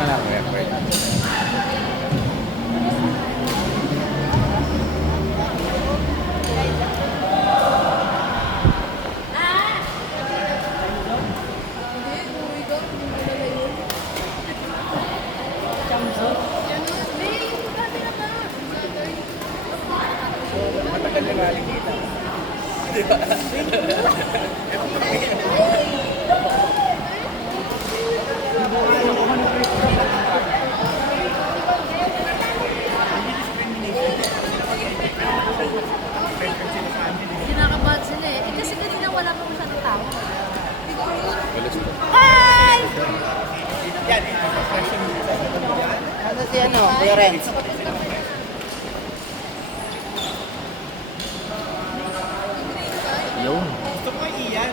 na lang, record. Matagal na galing kita. Di ba? Kinakabahan sila eh. Eh kasi kanina wala pa masyadong tao. Hi! Yan, Ano si ano? Kuya Renz. Yun. Gusto ko kay Ian.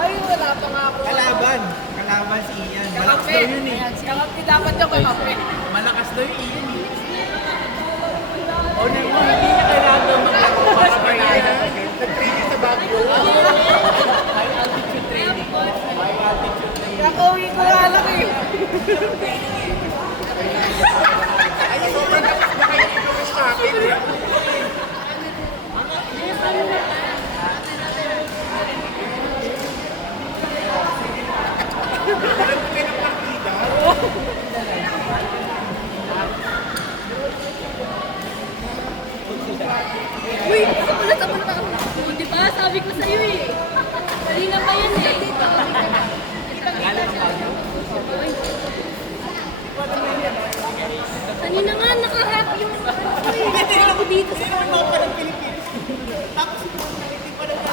Ay, wala pa nga ako. Kalaban. Kalaban si Ian. Malakas daw yun eh. Kakampi dapat daw kakampi. Malakas daw yung Ian eh. O na mo, hindi niya kailangan daw maglaro para manalo. Nag-training sa Baguio. High altitude training. High altitude training. Kakauwi ko nga lang eh. Ay, sobrang lakas na kayo ito sa akin. Uy, ulit ako na. Di ba? Sabi ko sa'yo eh. Kanina pa yan eh. Kanina nga nakaharap yung Hindi ako dito sa Mga pa ng Pilipinas. Tapos hindi pa lang sa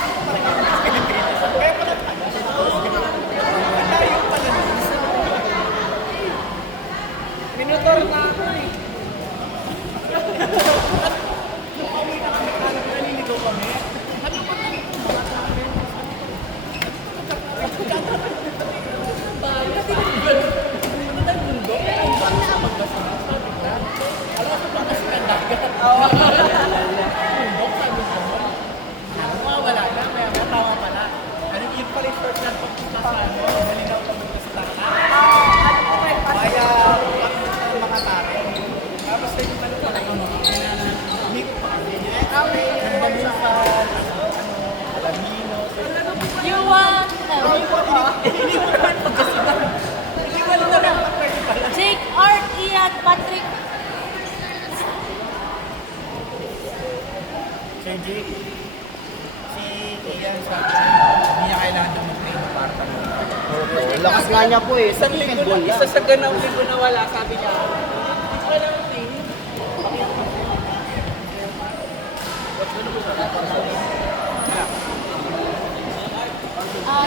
Pilipinas. Kaya pala malayo pala. Minutor na ako eh. Naliligo kami. Ano ba na? Wala na, may tawa pala. Ano yung pala yung first na pagpunta sa ano, malinaw lang dito sa Tarlac. Kaya mga tare. Tapos tayo yung pala pala yung hindi ko pa kasi. Nagbabusan, Alamino. You want Hindi ko naman pagkasunan. Hindi ko alam naman pagkasunan pala. Jake, Art, Ian, Patrick. Sir Jake, si Ian sa hindi niya kailangan daw mag-train para Ang lakas nga niya po eh. isang linggo na, isa sa ganang linggo na wala, sabi niya, hindi ko kailangan training.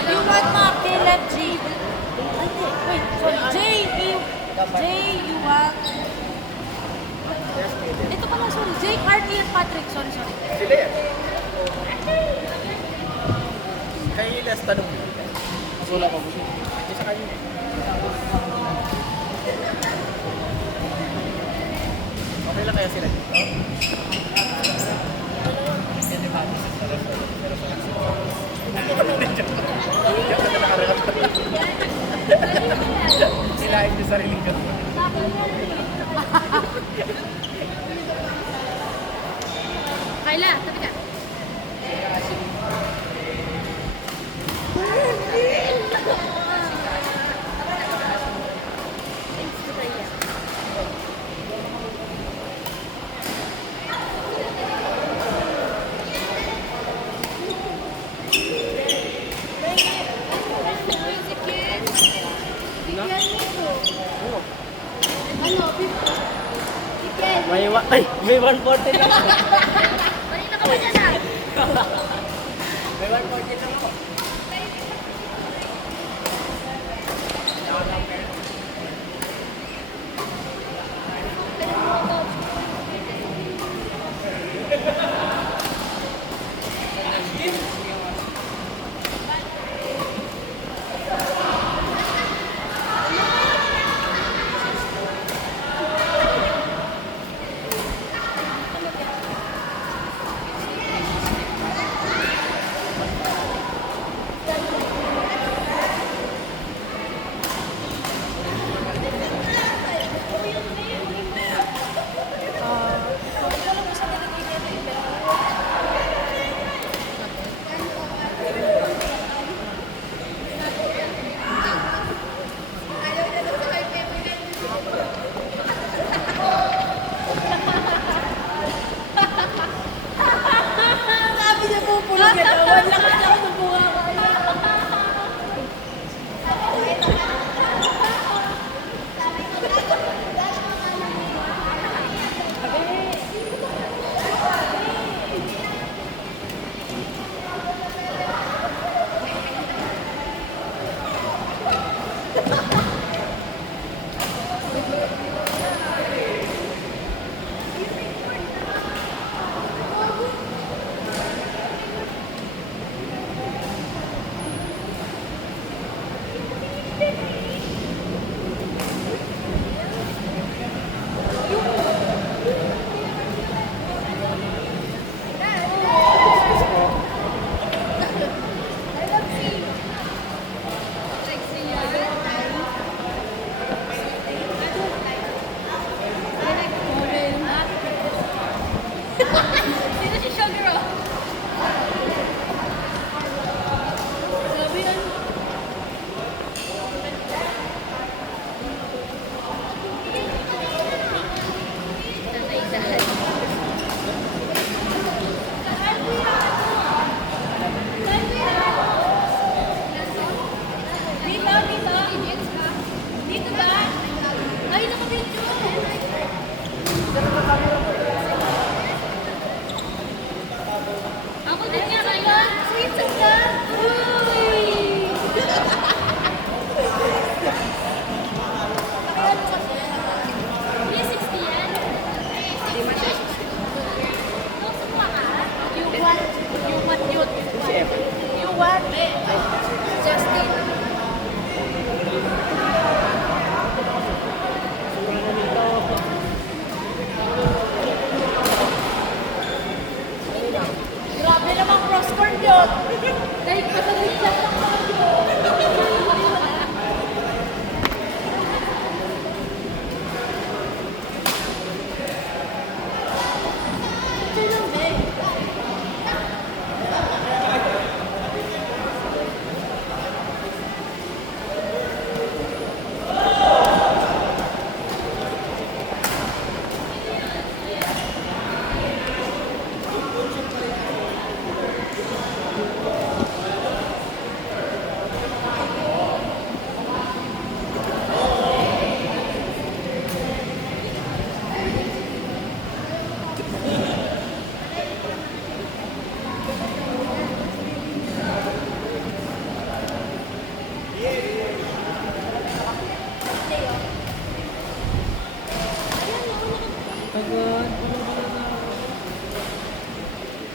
You want Mark, they left G. Wait, sorry. J, you want... Ito pala, sorry. Jake, Art, Ian, Patrick. Sorry. Sila yan. Kaya yung last tanong mo. Wala pa po siya. Ito sa kanya. Okay lang kaya sila dito? Hindi ba? Silahin niyo sariling gato. Kayla, tabi ka. May 140 lang. Kanina ka ba dyan ah? May 140 lang po.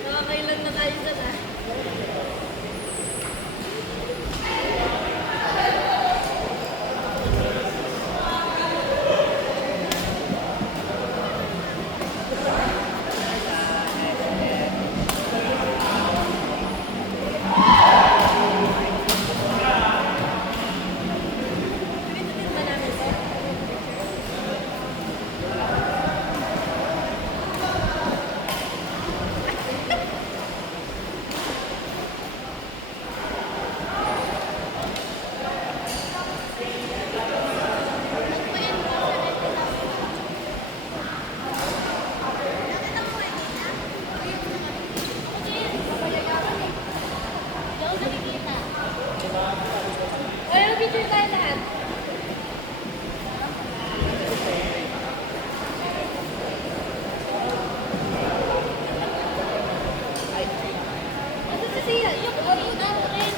Nakakailan na tayo dyan ah. Pinitutin ba namin to? Well, picture tayo lahat. Ano si Sia? Yung ano na rin.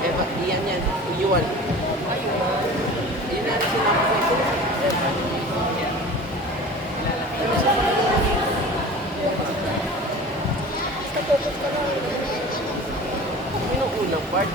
Eh, ba't yan yan? Uyuan. Yun na sinabi ko. Yung unang part.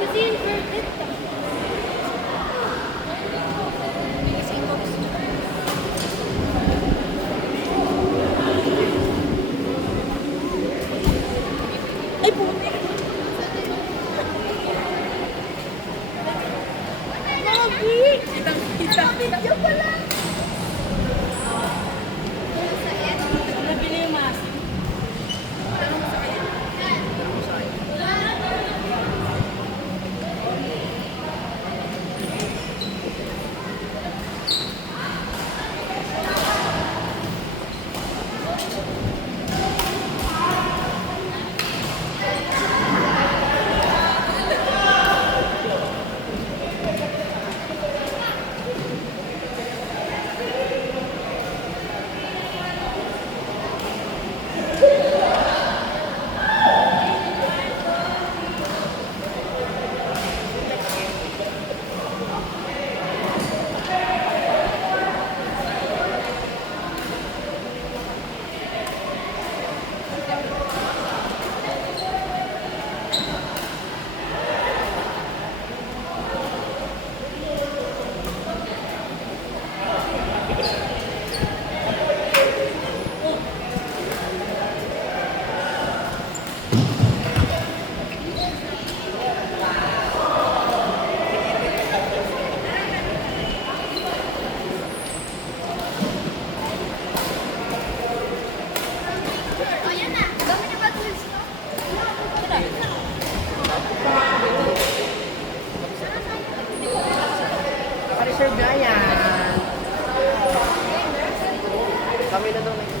Kasi inverted ka. Ay, puti. Mami! Kita. Video pala. Nabili yung mask. Okay na daw na yun.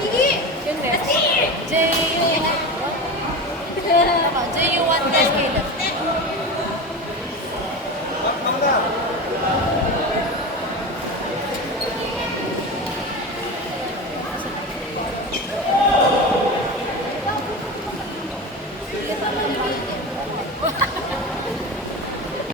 Sige! Yun next. Jane!